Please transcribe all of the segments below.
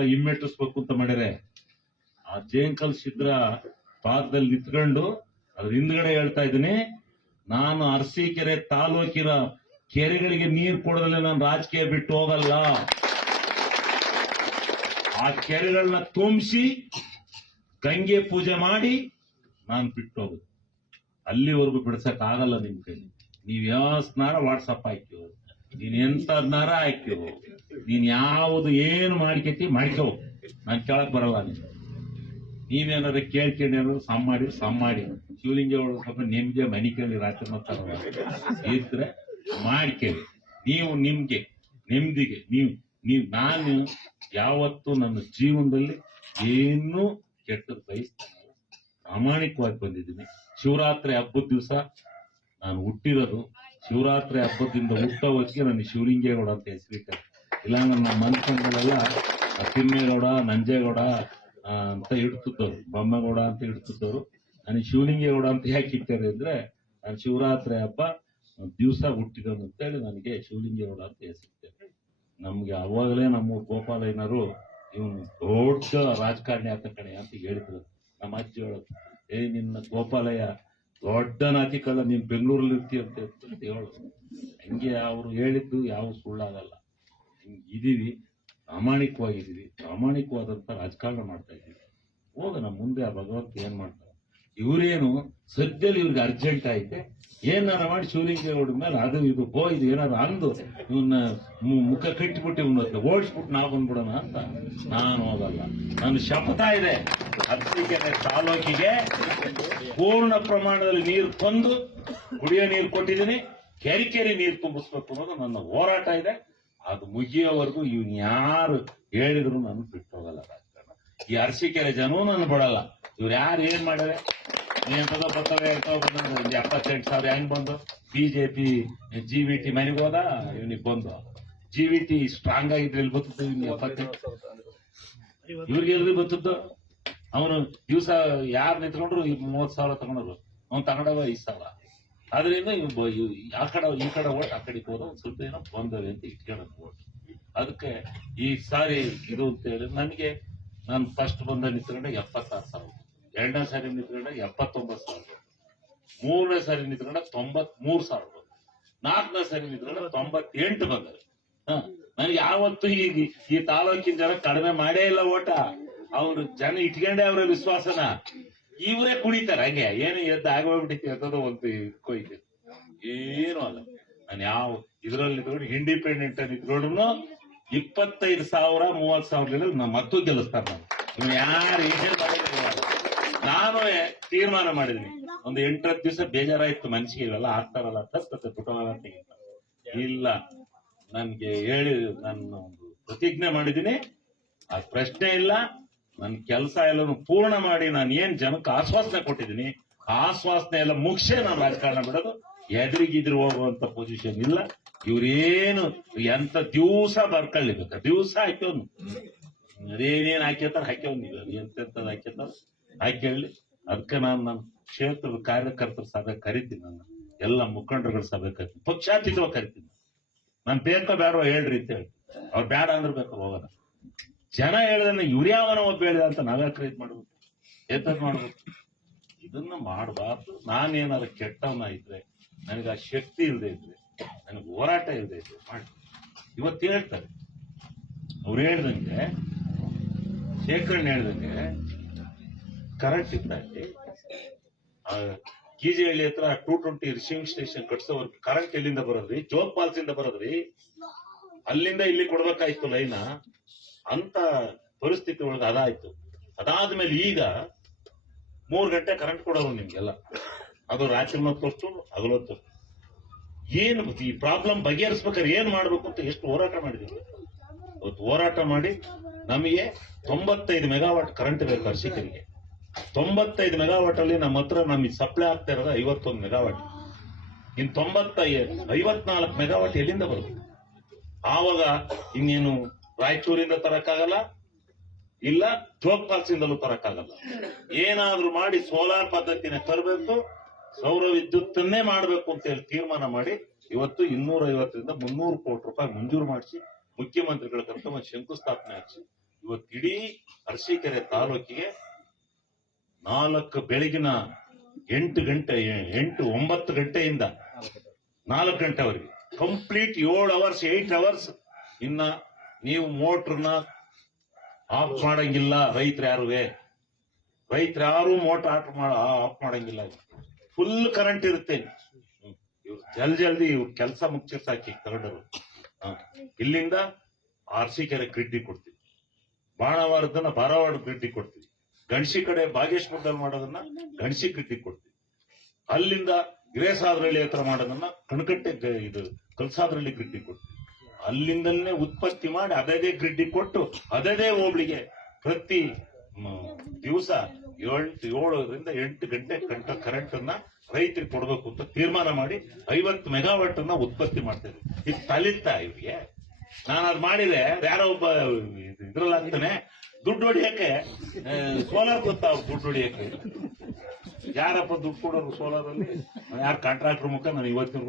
ಹಿಮ್ಮೆಟ್ಟಿಸ್ಬೇಕು ಅಂತ ಮಾಡ್ಯಾರೆ. ಆ ಜೇಂಕಲ್ ಸಿದ್ರ ಪಾದದಲ್ಲಿ ನಿಂತ್ಕೊಂಡು ಅದ್ರ ಹಿಂದ್ಗಡೆ ಹೇಳ್ತಾ ಇದ್ದೀನಿ. ನಾನು ಅರಸೀಕೆರೆ ತಾಲೂಕಿನ ಕೆರೆಗಳಿಗೆ ನೀರು ಕೊಡದಲ್ಲೇ ನಾನು ರಾಜಕೀಯ ಬಿಟ್ಟು ಹೋಗಲ್ಲ. ಆ ಕೆರೆಗಳನ್ನ ತುಂಬಿಸಿ ಗಂಗೆ ಪೂಜೆ ಮಾಡಿ ನಾನು ಬಿಟ್ಟು ಹೋಗುದು. ಅಲ್ಲಿವರೆಗೂ ಬಿಡ್ಸಕ್ ಆಗಲ್ಲ ನಿಮ್ ಕೈಲಿ. ನೀವ್ ಯಾವ ಸ್ನಾರ ವಾಟ್ಸಪ್ ಹಾಕ್ಯೋ ನೀನ್ ಎಂತದ್ನಾರ ಆಯ್ತು ನೀನ್ ಯಾವುದು ಏನು ಮಾಡ್ಕೈತಿ ಮಾಡ್ಕೋ. ನಾನ್ ಕೇಳಕ್ ಬರಲ್ಲ ನೀನು. ನೀವೇನಾದ್ರು ಕೇಳ್ಕೊಂಡೇನಾದ್ರು ಸಮ್ ಮಾಡಿ ಸಮ್ ಮಾಡಿ. ಶಿವಲಿಂಗ ಸ್ವಲ್ಪ ನಿಮ್ಗೆ ಮನಿ ಕೇಳಿ ರಾತ್ರಿ ಮಾತಾಡ್ರೆ ಮಾಡ್ಕೇಳಿ. ನೀವು ನಿಮ್ಗೆ, ನೆಮ್ಮದಿಗೆ, ನೀವು ನೀವು, ನಾನು ಯಾವತ್ತು ನನ್ನ ಜೀವನದಲ್ಲಿ ಏನೂ ಕೆಟ್ಟದ್ದು ಬಯಸ್ತಾನೆ ಪ್ರಾಮಾಣಿಕವಾಗಿ ಬಂದಿದ್ದೀನಿ. ಶಿವರಾತ್ರಿ ಹಬ್ಬದ ದಿವಸ ನಾನು ಹುಟ್ಟಿರೋದು ಶಿವರಾತ್ರಿ ಹಬ್ಬದಿಂದ ಹುಟ್ಟೋ ಹೊತ್ತಿಗೆ ನನಗೆ ಶಿವಲಿಂಗೇಗೌಡ ಅಂತ ಹೆಸರಿಟ್ಟೆ. ಇಲ್ಲ ನಮ್ಮ ಮನುಷ್ಯಗಳೆಲ್ಲ ತಿಮ್ಮೇಗೌಡ, ನಂಜೇಗೌಡ ಅಂತ ಇಡ್ತಿದ್ದವ್ರು ಬೊಮ್ಮೇಗೌಡ ಅಂತ ಇಡ್ತಿದ್ದವ್ರು ನನಗೆ ಶಿವಲಿಂಗೇಗೌಡ ಅಂತ ಯಾಕೆ ಇಟ್ಟಾರೆ ಅಂದ್ರೆ, ನಾನು ಶಿವರಾತ್ರಿ ಹಬ್ಬ ದಿವಸ ಹುಟ್ಟಿದವನು ಅಂತೇಳಿ ನನಗೆ ಶಿವಲಿಂಗೇಗೌಡ ಅಂತ ಹೆಸರಿಟ್ಟೆ. ನಮ್ಗೆ ಅವಾಗಲೇ ನಮ್ಮ ಗೋಪಾಲಯ್ಯನವರು, ಇವನು ದೊಡ್ಡ ರಾಜಕಾರಣಿ ಆತ ಕಣೆ ಅಂತ ಹೇಳಿದ್ರು. ನಮ್ಮ ಅಜ್ಜಿ ಹೇಳೋದು, ಏ, ನಿನ್ನ ಗೋಪಾಲಯ್ಯ ದೊಡ್ಡ ನಾಚಿಕಲ್ಲ ನೀನ್ ಬೆಂಗಳೂರಲ್ಲಿ ಇರ್ತೀಯ ಅಂತ ಹೇಳ್ತಾರೆ ಹೇಳು ಹಂಗೆ ಅವರು ಹೇಳಿದ್ದು ಯಾವ ಸುಳ್ಳಾಗಲ್ಲ. ಇದೀವಿ ಪ್ರಾಮಾಣಿಕವಾಗಿದ್ದೀವಿ ಪ್ರಾಮಾಣಿಕವಾದಂತ ರಾಜಕಾರಣ ಮಾಡ್ತಾ ಇದ್ದೀವಿ ಹೋಗೋಣ ಮುಂದೆ ಆ ಭಗವಂತ ಏನ್ ಮಾಡ್ತಾರೆ ಇವರೇನು, ಸದ್ಯದಲ್ಲಿ ಇವ್ರಿಗೆ ಅರ್ಜೆಂಟ್ ಐತೆ ಏನಾರ ಮಾಡಿ ಶಿವಲಿಂಗೇಗೌಡ ಮೇಲೆ ಅದು, ಇದು, ಹೋ, ಇದು ಏನಾರ ಅಂದು ಇವನ್ನ ಮುಖ ಕಟ್ಟಿಬಿಟ್ಟು ಇವನ್ನ ಓಡಿಸ್ಬಿಟ್ಟು ನಾವು ಬಂದ್ಬಿಡೋಣ ಅಂತ. ನಾನು ಹೋಗಲ್ಲ. ನಾನು ಶಪಥ ಇದೆ. ಹತ್ತಿಗೆರೆ ತಾಲೂಕಿಗೆ ಪೂರ್ಣ ಪ್ರಮಾಣದಲ್ಲಿ ನೀರು ತಂದು ಕುಡಿಯೋ ನೀರು ಕೊಟ್ಟಿದ್ದೀನಿ. ಕೆರೆ ಕೆರೆ ನೀರು ತುಂಬಿಸ್ಬೇಕು ಅನ್ನೋದು ನನ್ನ ಹೋರಾಟ ಇದೆ. ಅದು ಮುಗಿಯೋವರೆಗೂ ಇವ್ನ ಯಾರು ಹೇಳಿದ್ರು ನಾನು ಬಿಟ್ಟು ಹೋಗಲ್ಲ ರಾಜಕಾರಣ. ಈ ಅರಸೀಕೆರೆ ಜನವೂ ನಾನು ಬಿಡಲ್ಲ ಇವ್ರು ಯಾರು ಏನ್ ಮಾಡ್ಯಾರೆ? ಎಂತದೋ ಬರ್ತವೆ ಒಂದು ಎಪ್ಪತ್ತೆಂಟು ಸಾವಿರ ಹೆಂಗ್ ಬಂದು? ಬಿಜೆಪಿ ಜಿ ವಿ ಟಿ ಮನೆಗೆ ಹೋದ? ಇವನಿಗೆ ಬಂದು. ಜಿ ವಿ ಟಿ ಸ್ಟ್ರಾಂಗ್ ಆಗಿದ್ರೆ ಇಲ್ಲಿ ಬರ್ತದೆ ಇವ್ರಿಗೆ ಎಲ್ರಿ ಅವನು ದಿವಸ ಯಾರು ನಿಂತ್ಕೊಂಡ್ರು ಮೂವತ್ ಸಾವಿರ ತಗೊಂಡ್ರು? ಅವ್ನು ತಗೊಂಡವ ಈ ಸಾವಿರ. ಇವ್ ಆ ಕಡೆ ಈ ಕಡೆ ಓಟ್, ಆ ಕಡೆ ಹೋದ ಒಂದ್ ಸ್ವಲ್ಪ ಏನೋ ಬಂದವೆ ಅಂತ ಇಟ್ಕೊಳ್ಳೋದು ಓಟ್. ಅದಕ್ಕೆ ಈ ಸಾರಿ ಇದು ಅಂತ ಹೇಳಿ ನನಗೆ ನಾನು ಫಸ್ಟ್ ಬಂದ ನಿಂತ್ಕೊಂಡೆ ಎಪ್ಪತ್ತಾರು ಸಾವಿರ. ಎರಡನೇ ಸಾರಿ ನಿಂತ್ಕೊಂಡೆ ಎಪ್ಪತ್ತೊಂಬತ್ತು ಸಾವಿರ. ಮೂರನೇ ಸಾರಿ ನಿಂತ್ಕೊಂಡ ತೊಂಬತ್ ಮೂರ್ ಸಾವಿರ ಬಂತು. ನಾಲ್ಕನೇ ಸಾರಿ ನಿಂತ್ಕೊಂಡ ತೊಂಬತ್ತೆಂಟು ಬಂದವೆ ಹ, ನನಗೆ ಯಾವತ್ತು ಈ ಈ ತಾಲೂಕಿನ ಜನ ಕಡಿಮೆ ಮಾಡೇ ಇಲ್ಲ ಓಟ. ಅವ್ರು ಜನ ಇಟ್ಕೊಂಡೆ ಅವ್ರ ವಿಶ್ವಾಸನ ಇವರೇ ಕುಡಿತಾರೆ ಹಂಗೆ ಏನು ಎದ್ದು ಆಗೋಗ್ಬಿಟ್ಟಿತ್ತು ಅಂತ ಒಂದು ಕೊಯ್ತು ಏನು ಅಲ್ಲ. ನಾನು ಯಾವ ಇದ್ರಲ್ಲಿ ಇದ್ಕೊಂಡು ಇಂಡಿಪೆಂಡೆಂಟ್ ಅಲ್ಲಿ ಇದ್ಕೊಂಡು ಇಪ್ಪತ್ತೈದು ಸಾವಿರ ಮೂವತ್ ಸಾವಿರ ನಮ್ಮ ಮತ್ತೂ ಗೆಲ್ಲಿಸ್ತಾರೆ ನಾನು. ಯಾರು ಏನ್ ಮಾಡಿದ್ರು ನಾನು ತೀರ್ಮಾನ ಮಾಡಿದೀನಿ. ಒಂದು ಎಂಟತ್ತು ದಿವಸ ಬೇಜಾರಾಯ್ತು ಮನ್ಸಿಗೆ ಇವೆಲ್ಲ ಆಗ್ತಾರಲ್ಲ ತಪ್ಪತ್ತೆ ಕುಟುಂಬ ಇಲ್ಲ. ನನ್ಗೆ ಹೇಳಿ ನನ್ನ ಒಂದು ಪ್ರತಿಜ್ಞೆ ಮಾಡಿದ್ದೀನಿ ಆ ಪ್ರಶ್ನೆ ಇಲ್ಲ. ನನ್ನ ಕೆಲಸ ಎಲ್ಲಾನು ಪೂರ್ಣ ಮಾಡಿ ನಾನು ಏನ್ ಜನಕ್ಕೆ ಆಶ್ವಾಸನೆ ಕೊಟ್ಟಿದ್ದೀನಿ, ಆಶ್ವಾಸನೆ ಎಲ್ಲ ಮುಗಿಸೇ ನಾನು ರಾಜಕಾರಣ ಬಿಡೋದು. ಎದುರಿಗಿದ್ರು ಹೋಗುವಂತ ಪೊಸಿಷನ್ ಇಲ್ಲ. ಇವ್ರೇನು ಎಂತ ದಿವಸ ಬರ್ಕೊಳ್ಳಿಬೇಕ ದಿವಸ ಹಾಕ್ಯವನು. ಅದೇನೇನ್ ಹಾಕ್ಯತಾರ ಹಾಕ್ಯವನು ಎಂತೆಂತ ಹಾಕ್ಯತಾರ ಹಾಕ್ಯಳ್ಳಿ ಅದಕ್ಕೆ ನಾನು ನನ್ನ ಕ್ಷೇತ್ರದ ಕಾರ್ಯಕರ್ತರ ಸಭೆ ಕರಿತೀನಿ ನನ್ನ ಎಲ್ಲ ಮುಖಂಡರುಗಳ ಸಭೆ ಕರಿತೀನಿ. ಪಕ್ಷಾತೀತವಾಗಿ ಕರಿತೀನಿ. ನಾನು ಬೇಕೋ ಬೇಡವೋ ಹೇಳ್ರಿ ಅಂತ ಹೇಳಿ ಅವ್ರು ಬೇಡ ಅಂದ್ರೆ ಬೇಕು ಹೋಗೋಣ. ಜನ ಹೇಳಿದ್ರೆ ಇವ್ರ್ಯಾವನ ಒಬ್ಬ ಹೇಳಿದ ಅಂತ ನಾವ್ಯಾಕೆ ಕ್ರಿಯೇಟ್ ಮಾಡ್ಬೇಕು. ಎತ್ತದ್ ಮಾಡ್ಬೇಕು? ಇದನ್ನ ಮಾಡಬಾರ್ದು. ನಾನೇನಾದ್ರು ಕೆಟ್ಟವನ ಇದ್ರೆ, ನನಗೆ ಆ ಶಕ್ತಿ ಇಲ್ಲದೆ ಇದ್ರೆ, ನನಗೆ ಹೋರಾಟ ಇಲ್ಲದೆ ಇದ್ರೆ ಮಾಡಿ. ಇವತ್ತು ಹೇಳ್ತಾರೆ. ಅವ್ರು ಹೇಳ್ದಂಗೆ ಶೇಖರಣೆ ಹೇಳ್ದಂಗೆ ಕರೆಂಟ್ ಜಿ ಹಳ್ಳಿ ಹತ್ರ ಟೂ ಟ್ವೆಂಟಿ ರಿಸೀವಿಂಗ್ ಸ್ಟೇಷನ್ ಕಟ್ಸೋವರೆಗೆ ಕರೆಂಟ್ ಎಲ್ಲಿಂದ ಬರೋದ್ರಿ? ಜೋಗ್ ಫಾಲ್ಸ್ ಬರೋದ್ರಿ? ಅಲ್ಲಿಂದ ಇಲ್ಲಿ ಕೊಡ್ಬೇಕಾಯ್ತು ಲೈನ ಅಂತ ಪರಿಸ್ಥಿತಿ ಒಳಗೆ ಅದಾಯ್ತು. ಅದಾದ್ಮೇಲೆ ಈಗ ಮೂರು ಗಂಟೆ ಕರೆಂಟ್ ಕೊಡೋರು ನಿಮ್ಗೆಲ್ಲ. ಅದು ರಾತ್ರಿ ಹೊತ್ತು ಹಗಲೊತ್ತು ಏನು ಈ ಪ್ರಾಬ್ಲಮ್ ಬಗೆಹರಿಸ್ಬೇಕಾದ್ರೆ ಏನ್ ಮಾಡ್ಬೇಕು ಅಂತ ಎಷ್ಟು ಹೋರಾಟ ಮಾಡಿದೀವಿ ಅವತ್ತು ಹೋರಾಟ ಮಾಡಿ ನಮಗೆ ತೊಂಬತ್ತೈದು ಮೆಗಾವಾಟ್ ಕರೆಂಟ್ ಬೇಕು ಅರ್ಷಿಕರಿಗೆ. ತೊಂಬತ್ತೈದು ಮೆಗಾವಾಟ್ ಅಲ್ಲಿ ನಮ್ಮ ಹತ್ರ ನಮಗೆ ಸಪ್ಲೈ ಆಗ್ತಾ ಇರೋದು ಐವತ್ತೊಂದು ಮೆಗಾವಾಟ್ ಇನ್ ತೊಂಬತ್ತೈ, ಐವತ್ನಾಲ್ಕು ಮೆಗಾವಾಟ್ ಎಲ್ಲಿಂದ ಬರುತ್ತೆ ಆವಾಗ ಇನ್ನೇನು ರಾಯಚೂರಿಂದ ತರಕ್ಕಾಗಲ್ಲ, ಇಲ್ಲ ಜೋಗ್ ಫಾಲ್ಸ್ ಇಂದಲೂ ತರಕ್ಕಾಗಲ್ಲ. ಏನಾದ್ರೂ ಮಾಡಿ ಸೋಲಾರ್ ಪದ್ಧತಿನ ತರಬೇಕು ಸೌರ ವಿದ್ಯುತ್ತನ್ನೇ ಮಾಡಬೇಕು ಅಂತ ಹೇಳಿ ತೀರ್ಮಾನ ಮಾಡಿ ಇವತ್ತು ಇನ್ನೂರ ಐವತ್ತರಿಂದ ಮುನ್ನೂರು ಕೋಟಿ ರೂಪಾಯಿ ಮಂಜೂರು ಮಾಡಿಸಿ ಮುಖ್ಯಮಂತ್ರಿಗಳ ಕರ್ಕೊಂಡು ಶಂಕುಸ್ಥಾಪನೆ ಹಾಕ್ಸಿ ಇವತ್ತು ಇಡೀ ಅರಸೀಕೆರೆ ತಾಲೂಕಿಗೆ ನಾಲ್ಕು ಬೆಳಗಿನ ಎಂಟು ಗಂಟೆ, ಎಂಟು ಒಂಬತ್ತು ಗಂಟೆಯಿಂದ ನಾಲ್ಕು ಗಂಟೆವರೆಗೆ. ಕಂಪ್ಲೀಟ್ ಏಳು ಅವರ್ಸ್ ಏಟ್ ಅವರ್ಸ್ ಇನ್ನ ನೀವು ಮೋಟ್ರನ್ನ ಆಫ್ ಮಾಡಂಗಿಲ್ಲ ರೈತರು ಯಾರುವೆ? ರೈತರು ಯಾರು ಮೋಟರ್ ಆಫ್ ಮಾಡ, ಆಫ್ ಮಾಡಂಗಿಲ್ಲ. ಫುಲ್ ಕರೆಂಟ್ ಇರುತ್ತೆ. ಇವ್ರು ಜಲ್ ಜಲ್ದಿ ಇವ್ರ ಕೆಲಸ ಮುಗಿಸಿ ಸಾಕಿ ಕರಡರು ಇಲ್ಲಿಂದ ಆರ್ಸಿಕೆರೆ ಗ್ರಿಡ್ಡಿ ಕೊಡ್ತೀವಿ. ಬಾಣವಾರದನ್ನ ಬಾರವಾಡ ಗ್ರಿಡ್ಡಿ ಕೊಡ್ತೀವಿ. ಗಣಸಿ ಕಡೆ ಬಾಗೇಶ್ವರದಲ್ಲಿ ಮಾಡೋದನ್ನ ಗಣಸಿ ಗ್ರಿಡ್ಡಿ ಕೊಡ್ತೀವಿ. ಅಲ್ಲಿಂದ ಹಿರೇಸಾದ್ರಳ್ಳಿ ಹತ್ರ ಮಾಡೋದನ್ನ ಕಣಕಟ್ಟೆ ಇದು ಕಲ್ಸಾದ್ರಳ್ಳಿ ಗ್ರಿಡ್ಡಿ ಕೊಡ್ತೀವಿ. ಅಲ್ಲಿಂದಲೇ ಉತ್ಪತ್ತಿ ಮಾಡಿ ಅದೇ ಗ್ರಿಡ್ಡಿ ಕೊಟ್ಟು ಅದೇ ಹೋಬಳಿಗೆ ಪ್ರತಿ ದಿವಸ ಏಳು ಏಳರಿಂದ ಎಂಟು ಗಂಟೆ ಗಂಟೆ ಕರೆಂಟ್ ಅನ್ನ ರೈತರಿಗೆ ಕೊಡಬೇಕು ಅಂತ ತೀರ್ಮಾನ ಮಾಡಿ ಐವತ್ತು ಮೆಗಾವಾಟ್ ಅನ್ನ ಉತ್ಪತ್ತಿ ಮಾಡ್ತೇವೆ ಇದು ತಲಿತ ಇವ್ರಿಗೆ. ನಾನು ಅದ್ ಮಾಡಿದೆ ಯಾರೋ ಒಬ್ಬ ಇದ್ರಲ್ಲಾಗ್ತಾನೆ ದುಡ್ಡು ಹೊಡಿಯಕ್ಕೆ ಸೋಲಾರ್ ಗೊತ್ತಾ ದುಡ್ಡು ಹೊಡಿಯಕ್ಕೆ? ಯಾರಪ್ಪ ದುಡ್ಡು ಕೊಡೋರು ಸೋಲಾರ್ ಅಲ್ಲಿ? ಯಾರು ಕಾಂಟ್ರಾಕ್ಟರ್ ಮುಖ ನಾನು ಇವತ್ತಿನ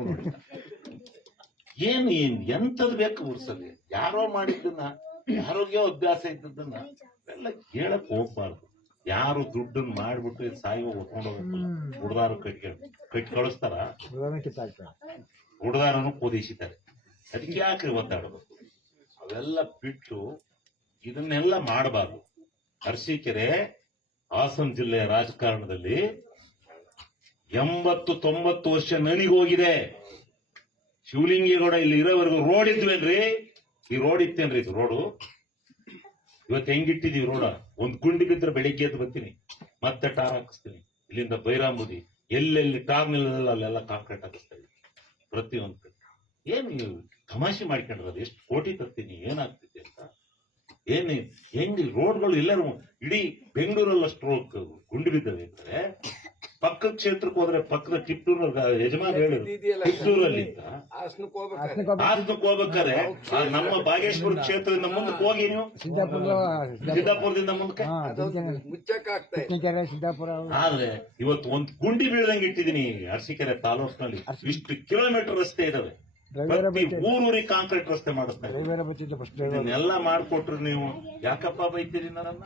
ಏನು ಏನ್ ಎಂತದ್ ಬೇಕು ಉರ್ಸಲ್ಲಿ ಯಾರೋ ಮಾಡಿದ್ದನ್ನ ಯಾರೋಗ್ಯ ಅಭ್ಯಾಸ ಇದ್ದದನ್ನ ಎಲ್ಲ ಹೇಳಕ್ ಹೋಗ್ಬಾರ್ದು. ಯಾರು ದುಡ್ಡನ್ನ ಮಾಡ್ಬಿಟ್ಟು ಸಾಯಿವ ಹೊತ್ಕೊಂಡೋಗ್ಬೇಕು ಹುಡ್ದಾರು ಕಟ್ಟಿ ಕಟ್ ಕಳಿಸ್ತಾರ? ಹುಡ್ದಾರನು ಕೂದಿಸಿದ್ದಾರೆ. ಅದಕ್ಕೆ ಯಾಕೆ ಒದ್ದಾಡಬೇಕು? ಅವೆಲ್ಲ ಬಿಟ್ಟು ಇದನ್ನೆಲ್ಲ ಮಾಡಬಾರ್ದು. ಅರಸೀಕೆರೆ ಹಾಸನ ಜಿಲ್ಲೆಯ ರಾಜಕಾರಣದಲ್ಲಿ ಎಂಬತ್ತು ತೊಂಬತ್ತು ವರ್ಷ ನನಿಗೋಗಿದೆ. ಶಿವಲಿಂಗೇಗೌಡ ಇಲ್ಲಿ ಇರೋವರೆಗೂ ರೋಡ್ ಇದ್ವೇನ್ರಿ? ಈ ರೋಡ್ ಇತ್ತೇನ್ರಿ ಇದು ರೋಡು ಇವತ್ತು ಹೆಂಗಿಟ್ಟಿದೀವಿ ರೋಡ ಒಂದ್ ಗುಂಡಿ ಬಿದ್ರೆ ಬೆಳಿಗ್ಗೆ ಎದ್ದು ಬರ್ತೀನಿ. ಮತ್ತೆ ಟಾರ್ ಹಾಕಿಸ್ತೀನಿ. ಇಲ್ಲಿಂದ ಬೈರಾಂಬುದಿ ಎಲ್ಲೆಲ್ಲಿ ಟಾರ್ ನಿಲ್ಲಲ್ಲ, ಅಲ್ಲೆಲ್ಲ ಕಾಂಕ್ರೀಟ್ ಹಾಕಿಸ್ತಾ ಪ್ರತಿ ಪ್ರತಿಯೊಂದು ಕಡೆ. ಏನು ತಮಾಷೆ ಮಾಡ್ಕೊಂಡಿರೋದು ಎಷ್ಟು ಕೋಟಿ ತರ್ತೀನಿ, ಏನಾಗ್ತಿದೆ ಅಂತ? ಏನ್ ಹೆಂಗ್ ರೋಡ್ಗಳು ಎಲ್ಲರೂ ಇಡೀ ಬೆಂಗಳೂರಲ್ಲಿ ಅಷ್ಟು ಗುಂಡಿ ಬಿದ್ದವೆ ಅಂದ್ರೆ ಪಕ್ಕದ ಕ್ಷೇತ್ರಕ್ಕೆ ಹೋದ್ರೆ ಪಕ್ಕದ ಕಿತ್ತೂರು ಯಜಮಾನ್ ಹೇಳಿದ್ರು. ಕಿತ್ತೂರಲ್ಲಿ ಆಸನಕ್ಕೆ ಹಾಸನಕ್ಕೆ ಹೋಗ್ಬೇಕಾದ್ರೆ. ಆ ನಮ್ಮ ಬಾಗೇಶ್ವರ ಕ್ಷೇತ್ರದಿಂದ ಮುಂದಕ್ಕೆ ಹೋಗಿ ನೀವು. ಸಿದ್ದಾಪುರದಿಂದ ಮುಂದಕ್ಕೆ? ಸಿದ್ದಾಪುರ. ಆದ್ರೆ ಇವತ್ತು ಒಂದ್ ಗುಂಡಿ ಬೀಳದಂಗೆ ಇಟ್ಟಿದೀನಿ ಅರಸೀಕೆರೆ ತಾಲೂಕಿನಲ್ಲಿ ಇಷ್ಟು ಕಿಲೋಮೀಟರ್ ರಸ್ತೆ ಇದಾವೆ. ಊರೂರಿ ಊರೂರಿಗೆ ಕಾಂಕ್ರೀಟ್ ರಸ್ತೆ ಮಾಡಿಸ್ತಾರೆ. ಎಲ್ಲ ಮಾಡಿಕೊಟ್ರು ಬಚ್ಚಿದ್ದ ಇದನ್ನೆಲ್ಲ ಮಾಡ್ಕೊಟ್ರು ನೀವು. ಯಾಕಪ್ಪ ಬೈತೀರಿ ನನ್ನ